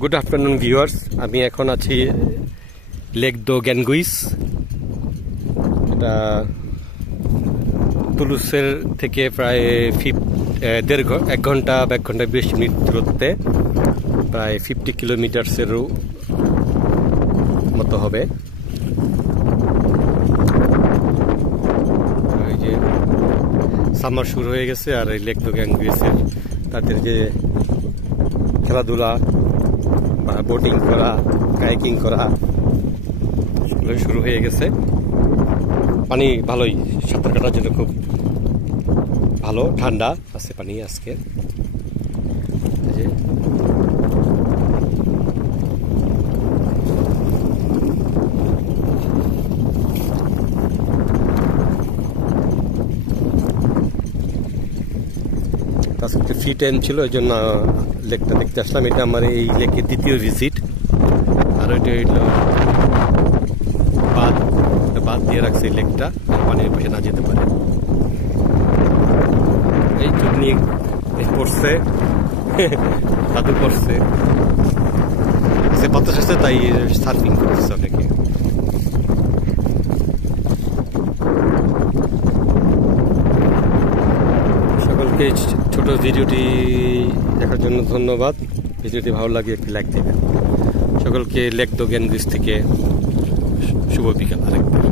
Good afternoon viewers, আমি এখন আছি লেক দো গ্যানগুইস। এটা তুলুসের থেকে প্রায় 1 ঘন্টা বা 1 ঘন্টা 20 মিনিট দূরত্বে, প্রায় 50 কিলোমিটারসেরও মতো হবে। এই যে সামার শুরু হয়ে গেছে আর এই লেক দো গ্যানগুইসের তাদের যে খেলাধুলা বা বোটিং করা, কায়াকিং করা সেগুলো শুরু হয়ে গেছে। পানি ভালোই, সাঁতার কাটার জন্য খুব ভালো, ঠান্ডা আছে পানি আজকে। আজকে ফ্রি টাইম ছিল, ওই জন্য লেকটা দেখতে আসলাম। এটা আমার এই লেকের দ্বিতীয় ভিজিট। আর ওইটা হইল বাদ দিয়ে রাখছে এই লেকটা, পানির পাশে না যেতে পারে। এই চোখ নিয়ে পড়ছে, দাদু পড়ছে, সে বাতাস আসছে তাই সার্ফিং করতেছে অনেকে। সকলকে ছোট ভিডিওটি দেখার জন্য ধন্যবাদ। ভিডিওটি ভালো লাগে একটি লাইক দেবেন। সকলকে লেক দো গ্যানগুইস থেকে শুভ বিকাল আরেকবার।